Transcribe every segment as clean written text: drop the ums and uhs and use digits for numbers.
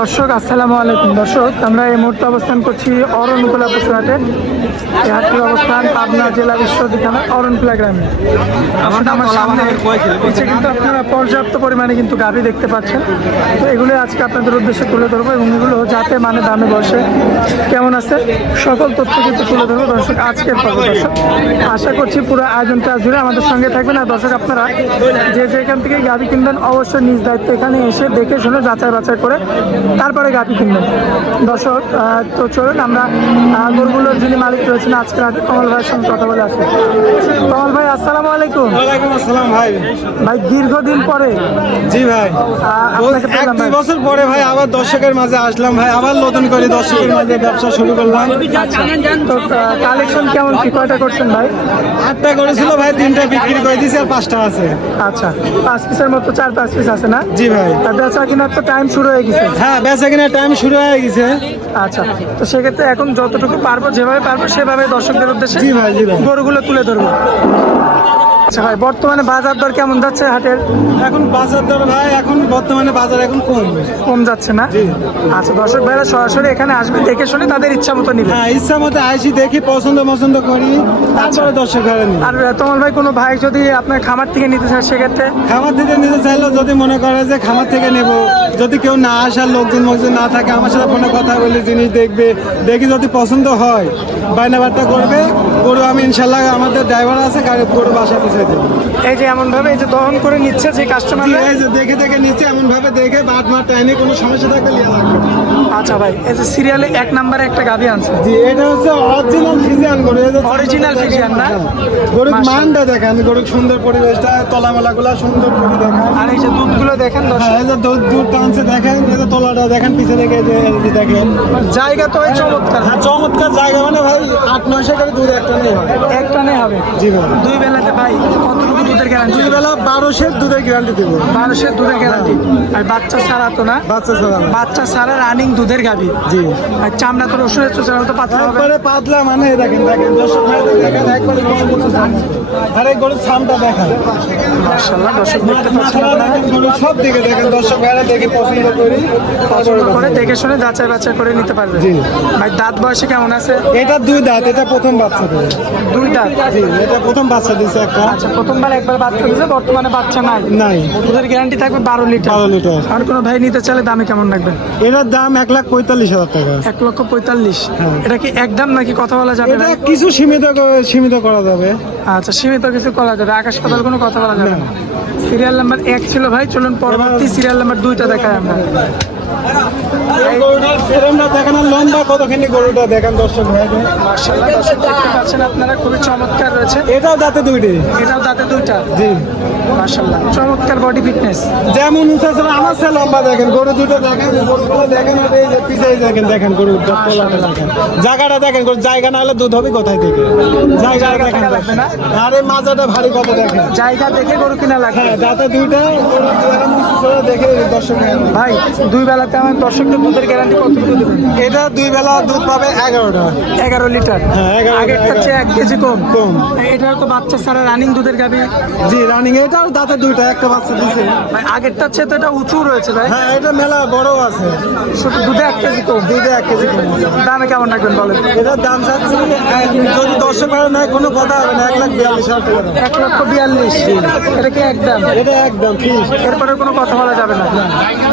দর্শক আসসালামু আলাইকুম। দর্শক আমরা এই মুহূর্তে অবস্থান করছি অরণকুলা পশুহাটে। এই হাটটির অবস্থান পাবনা জেলা বিশ্ববিদ্যালয় থানা অরণকুলা গ্রামে। আমার সামনে নিচে কিন্তু আপনারা পর্যাপ্ত পরিমাণে কিন্তু গাভী দেখতে পাচ্ছেন। তো এগুলো আজকে আপনাদের উদ্দেশ্যে তুলে ধরবো এবং এগুলো যাতে মানে দামে বসে কেমন আছে সকল তথ্য কিন্তু তুলে ধরবো দর্শক আজকের পর্ব। দর্শক আশা করছি পুরো আয়োজনটা জুড়ে আমাদের সঙ্গে থাকবেন। আর দর্শক আপনারা যে যেখান থেকে গাভী কিনবেন অবশ্যই নিজ দায়িত্ব এখানে এসে দেখে শুনে যাচাই বাছাই করে তারপরে গাভী কিনবেন। দর্শক তো চলুন আমরা গরুগুলোর যিনি মালিক রয়েছেন আজকে রাতে কমল ভাইয়ের সঙ্গে কথা বলে আসি। কমল ভাই আসসালামু আলাইকুম। ওয়ালাইকুম আসসালাম ভাই। ভাই দীর্ঘদিন পরে জি ভাই, আপনাকে পেলাম ভাই। 2 বছর পরে ভাই আবার দর্শকের মাঝে আসলাম ভাই, আবার নতুন করে দর্শকের মাঝে ব্যবসা শুরু করলাম। তো কালেকশন কেমন কি কয়টা করছেন ভাই? 8টা করেছিল ভাই, 3টা বিক্রি করে দিয়েছি আর 5টা আছে। আচ্ছা 5 পিসের মতো 4-5 পিস আছে না? জি ভাই। তা বেচা কিনার তো টাইম শুরু হয়ে গেছে। হ্যাঁ, বেচা কেনার টাইম শুরু হয়ে গেছে। আচ্ছা তো সেক্ষেত্রে এখন যতটুকু পারবো যেভাবে পারবো সেভাবে দর্শকদের উদ্দেশ্যে জি ভাই, জি ভাই। গরুগুলো তুলে ধরবো। আচ্ছা ভাই বর্তমানে বাজার দর কেমন যাচ্ছে হাটের? এখন বাজার দর ভাই, এখন বর্তমানে বাজার এখন কম যাচ্ছে না? জি। আচ্ছা দর্শক ভাইরা সরাসরি এখানে আসবে, দেখে শুনে তাদের ইচ্ছা মতো নিবে। হ্যাঁ, ইচ্ছা মতো আইসি দেখি পছন্দ করি তারপরে দর্শক ভাড়া নিই। আর তোমার ভাই কোনো ভাই যদি আপনার খামার থেকে নিতে চায় সেক্ষেত্রে? খামার থেকে নিতে চাইলে যদি মনে করে যে খামার থেকে নেব, যদি কেউ না আসার লোকজন না থাকে আমার সাথে ফোনে কথা বলে জিনিস দেখবে, দেখি যদি পছন্দ হয় বায়না বার্তা করবে, গরু আমি ইনশাল্লাহ আমাদের ড্রাইভার আছে গাড়ি গরু বাসা পৌঁছে দেবো। এই যে এমন ভাবে এই যে দহন করে নিচ্ছে যে কাস্টমার এই যে দেখে নিচে এমন ভাবে দেখে বাট মার টাইনে কোনো সমস্যা থাকলে লিয়া লাগবে। আচ্ছা ভাই এই যে সিরিয়ালে 1 নম্বরে একটা গাভী আনছে। জি, এটা হচ্ছে অরিজিনাল ফিজিয়ান গরু। অরিজিনাল ফিজিয়ান না? গরুর মানটা দেখেন, গরুর সুন্দর পরিবেশটা, তলামেলাগুলা সুন্দর করে দেখেন। আর এই যে দুধগুলো দেখেন দর্শক। এই যে দুধ টানছে দেখেন, এই যে তলাটা দেখেন, পিছে দেখে এই যে দেখেন জায়গা তো এই চমৎকার। হ্যাঁ, চমৎকার জায়গা। মানে ভাই 8-9 করে দুধ একটা নেই হয়, একটা নেই হবে। জি ভাই। দুই বেলাতে ভাই কতটুকু দুধের গ্যারান্টি? 2 বেলা 12 দুধের গ্যারান্টি দেবো। 12 দুধের গ্যারান্টি। আর বাচ্চা ছাড়া তো না? বাচ্চা ছাড়া না। বাচ্চা ছাড়া রানিং দুধের গাভী। জি। আর চামড়া তো রসুনের চোষার তো পাতলা হবে। একবারে পাতলা, মানে দেখেন দর্শক ভাই দেখেন একবারে আর এই গরুর ছামটা দেখেন। মাশাআল্লাহ দর্শক দেখতে পাচ্ছেন মাথাটা আপনারা। দেখেন, গরুর সব দিকে দেখেন দর্শক ভাইরা দেখে পছন্দ করি পছন্দ করে দেখে শুনে যাচাই বাছাই করে নিতে পারবে। জি। ভাই দাঁত বয়সে কেমন আছে? এটা 2 দাঁত, এটা প্রথম বাচ্চা দেবে। 2 দাঁত। জি, এটা প্রথম বাচ্চা দিয়েছে একটা। আচ্ছা প্রথমবার একবার বাচ্চা দিয়েছে, বর্তমানে বাচ্চা নাই। নাই। দুধের গ্যারান্টি থাকবে 12 লিটার। 12 লিটার। আর কোনো ভাই নিতে চাইলে দামে কেমন রাখবেন? এটার দাম 1,45,000 টাকা। 1,45,000। হ্যাঁ। এটা কি একদম নাকি কথা বলা যাবে না? এটা কিছু সীমিত করা যাবে। আচ্ছা সীমিত কিছু করা যাবে, আকাশ পাতাল কোনো কথা বলা যাবে না। সিরিয়াল নাম্বার 1 ছিল ভাই, চলুন পরবর্তী সিরিয়াল নাম্বার 2টা দেখাই আমরা। এই গরুটার ফ্রেমটা দেখেন আর লম্বা কতখানি, গরুটা দেখেন দর্শক ভাই। মাশাআল্লাহ দর্শক দেখতে পাচ্ছেন আপনারা, খুবই চমৎকার রয়েছে। এটাও দাঁতে 2টি। এটাও দাঁতে 2টা। জি। মাশাআল্লাহ চমৎকার বডি ফিটনেস। যেমন উঁচা ছিল আমার সে লম্বা দেখেন, গরু দুটো দেখেন, গরুগুলো দেখেন, আর এই যে পিছাই দেখেন গরুর তলাটা দেখেন, জায়গাটা দেখেন, গরুর জায়গা না হলে দুধ হবে কোথায় থেকে? জায়গা দেখেন লাগবে না? আর এই মাজাটা ভারী কত দেখেন। জায়গা দেখে গরু কিনা লাগবে। হ্যাঁ, দাঁতে 2টা, দেখে দর্শক ভাই 2 বেলাতে আমার দর্শকদের দুধের গ্যারান্টি কতটুকু দেবেন? এটা 2 বেলা দুধ পাবে 11টা। 11 লিটার। হ্যাঁ, 11 আগেরটার চেয়ে 1 কেজি কম। কম। এটার তো বাচ্চা ছাড়া রানিং দুধের গাভী। জি, রানিং। এটাও দাঁতে 2টা, একটা বাচ্চা দিছে। ভাই আগেরটার চেয়ে তো এটা উঁচু রয়েছে ভাই। হ্যাঁ, এটা মেলা বড় আছে। শুধু দুধে 1 কেজি কম। দুধে 1 কেজি কম আছে। দামে কেমন রাখবেন বলেন? এটার দাম চাচ্ছি, যদি দর্শক ভাড়া নেয় কোনো কথা হবে না, 1,42,000 টাকা দাম। 1,42,000। এটা কি একদম? এটা একদম ফিক্স। এরপরে কোনো কথা বলা যাবে না।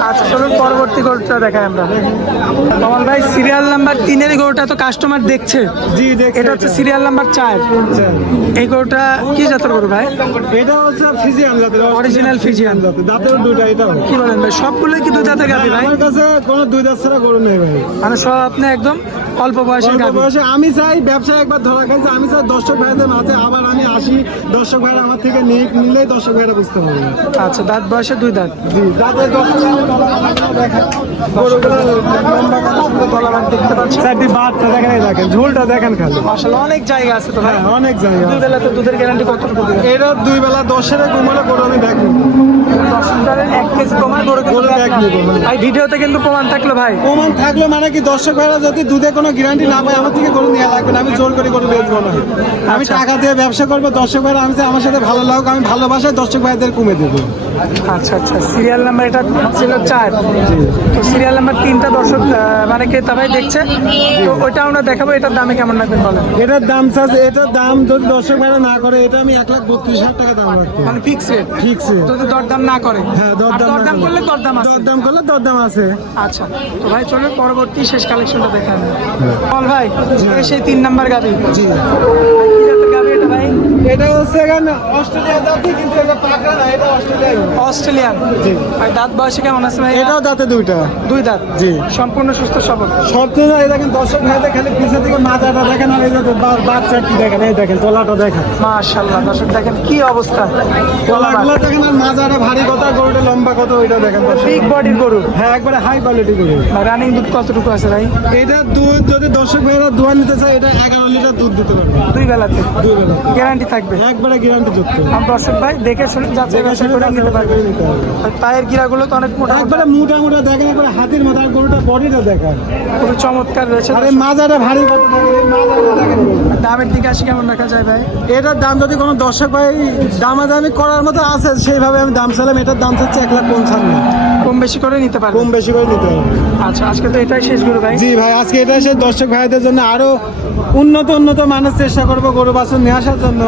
আচ্ছা চলুন পরবর্তী গরুটা দেখাই আমরা। কমল ভাই সিরিয়াল নাম্বার 3 গরুটা তো কাস্টমার দেখছে। জি, দেখছি। এটা হচ্ছে সিরিয়াল নাম্বার 4। এই গরুটা কি জাতের গরু ভাই? এটা হচ্ছে ফিজিয়ান জাতের, অরিজিনাল ফিজিয়ান। জাতের। দাঁতের 2টা। এটাও কি বলেন ভাই, সবগুলোই কি 2 দাঁতের গাভী ভাই? আমার কাছে কোনো 2 দাঁত ছাড়া গরু নেই ভাই। মানে সব আপনি একদম অল্প বয়সের অল্প গাভী। বয়সে আমি চাই ব্যবসা একবার ধরা খাইছে, আমি চাই দর্শক ভাইদের মাঝে আবার আমি আসি, দর্শক ভাইরা আমার থেকে নিলেই দর্শক ভাইরা বুঝতে পারবে। আচ্ছা দাঁত বয়সে 2 দাঁত। জি, দাঁতের দর্শক দেখেন, গরুগুলো লম্বা কত সুন্দর তলাবাট দেখতে পাচ্ছেন। চারটি বাটটা দেখেন, এই দেখেন ঝোলটা দেখেন খালি। মাশাআল্লাহ অনেক জায়গা আছে তো ভাই। হ্যাঁ, অনেক জায়গা। 2 বেলাতে দুধের গ্যারান্টি কতটুকু দিবেন? এটা 2 বেলা 10 ঘুমালে গরু আমি দেখবো। 10 লিটারের 1 কেজি কমায় গরু কিন্তু গরু এক না। এক নিবো। ভাই ভিডিওতে কিন্তু প্রমাণ থাকলো ভাই। প্রমাণ থাকলো মানে কি, দর্শক ভাইরা যদি দুধে কোনো গ্যারান্টি না পায় আমার থেকে গরু নেওয়া লাগবে না, আমি জোর করে গরু বেচবো না। আমি টাকা দিয়ে ব্যবসা করবো, দর্শক ভাইরা আমি চাই আমার সাথে ভালো লাগুক, আমি ভালোবাসায় দর্শক ভাইদের কমে দেবো। আচ্ছা আচ্ছা, সিরিয়াল নাম্বার এটা ছিল 4, তো সিরিয়াল নাম্বার 3টা দর্শক মানে ক্রেতা ভাই দেখছে, তো ওইটা আমরা দেখাবো। এটার দামে কেমন রাখবেন বলেন? এটার দাম এটার দাম যদি দর্শক ভাইরা না করে, এটা আমি 1,32,000 টাকা দাম রাখবো। মানে ফিক্স রেট, ঠিক আছে। যদি দরদাম না করে? হ্যাঁ, আর দরদাম দরদাম করলে দরদাম আছে? দরদাম করলে দরদাম আছে। আচ্ছা, তো ভাই চলুন পরবর্তী শেষ কালেকশনটা দেখান। বল ভাই, এই সেই 3 নাম্বার গাবি। জি, কি জাতের গাবি এটা ভাই? এটা হচ্ছে এখানে অস্ট্রেলিয়া জাতি, কিন্তু এটা পাকড়া না, এটা অস্ট্রেলিয়া। অস্ট্রেলিয়ান। জি। ভাই দাঁত বয়সে কেমন আছে ভাই? এটাও দাঁতে দুইটা। 2 দাঁত। জি। সম্পূর্ণ সুস্থ সবল। সব তো এই দেখেন দর্শক ভাইদের খালি পিছন থেকে মাথাটা দেখেন, আর এই যে বাচ্চাটি দেখেন, এই দেখেন তলাটা দেখেন, মাশাআল্লাহ দর্শক দেখেন কি অবস্থা। তলাগুলো দেখেন, আর মাজাটা ভারী কথা, গরুটা লম্বা কত ওইটা দেখেন দর্শক। বিগ বডির গরু। হ্যাঁ, একবারে হাই কোয়ালিটি গরু। রানিং দুধ কতটুকু আছে ভাই? এটা দুধ যদি দর্শক ভাইরা দোয়া নিতে চায়, এটা 11 লিটার দুধ দিতে পারবে 2 বেলাতে। 2 বেলা, গ্যারান্টি থাকবে। একবারে গ্যারান্টি যুক্ত। আর দর্শক ভাই দেখে শুনে যাচাই বাছাই করে নিতে পারবে। আর পায়ের গিরাগুলো তো অনেক মোটা, একবারে মোটা মোটা দেখেন, একবারে হাতির মতো, আর গরুটা বডিটা দেখেন, খুবই চমৎকার রয়েছে। আর এই মাজাটা ভারী কত দেখেন, এই মাজাটা দেখেন। দামের দিকে আসি কেমন রাখা যায় ভাই? এটার দাম যদি কোনো দর্শক ভাই দামাদামি করার মতো আছে, সেইভাবে আমি দাম চাইলাম। এটার দাম হচ্ছে 1,55,000। কম বেশি করে নিতে পারবে? কম বেশি করে নিতে হবে। আচ্ছা, আজকে তো এটাই শেষ গরু ভাই। জি ভাই, আজকে এটা এসে দর্শক ভাইদের জন্য আরো উন্নত মানের চেষ্টা করবো গরু বাছুর নিয়ে আসার জন্য।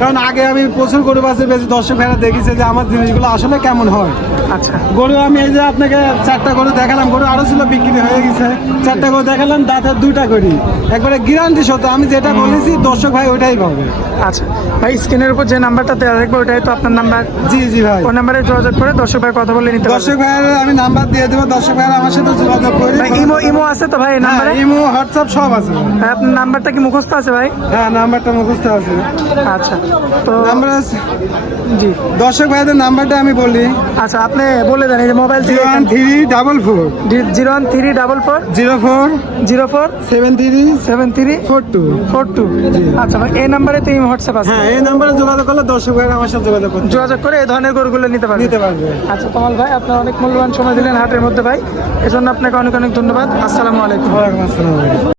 কারণ আগে আমি প্রচুর গরু বাছুর বেশি, দর্শক ভাইরা দেখেছে যে আমার জিনিসগুলো আসলে কেমন হয়। আচ্ছা, গরু আমি এই যে আপনাকে 4টা গরু দেখালাম, গরু আরো ছিল বিক্রি হয়ে গেছে। 4টা গরু দেখালাম, দাঁতের 2টা করি, একবারে গ্যারান্টি সত্য। আমি যেটা বলেছি দর্শক ভাই ওইটাই পাবে। আচ্ছা ভাই, স্ক্রিনের উপর যে নাম্বারটা দেওয়া থাকবে ওইটাই তো আপনার নাম্বার? জি জি ভাই, ওই নাম্বারে যোগাযোগ করে দর্শক ভাই কথা বলে নিতে পারবে। দর্শক ভাইয়ের আমি নাম্বার দিয়ে দেবো, দর্শক ভাইয়ের আমার সাথে যোগাযোগ করে। ভাই ইমো আছে তো ভাই এই হ্যাঁ, নাম্বারে? ইমো হোয়াটসঅ্যাপ সব আছে। ভাই আপনার নাম্বারটা কি মুখস্থ আছে ভাই? হ্যাঁ, নাম্বারটা মুখস্থ আছে। আচ্ছা, তো নাম্বার জি দর্শক ভাইদের নাম্বারটা আমি বলি। আচ্ছা, আপনি বলে দেন। এই যে মোবাইল 01344 01344 04 04 73 73 42। 42। আচ্ছা ভাই, এই নাম্বারে তো হোয়াটসঅ্যাপ আছে? হ্যাঁ, এই নাম্বারে যোগাযোগ করলে দর্শক ভাইরা আমার সাথে যোগাযোগ করতে যোগাযোগ করে এই ধরনের গরুগুলো নিতে পারবে। আচ্ছা কামাল ভাই, আপনার অনেক মূল্যবান সময় দিলেন হাটের মধ্যে ভাই, এজন্য আপনাকে অনেক অনেক ধন্যবাদ। আসসালামু আলাইকুম। ওয়ালাইকুম আসসালাম।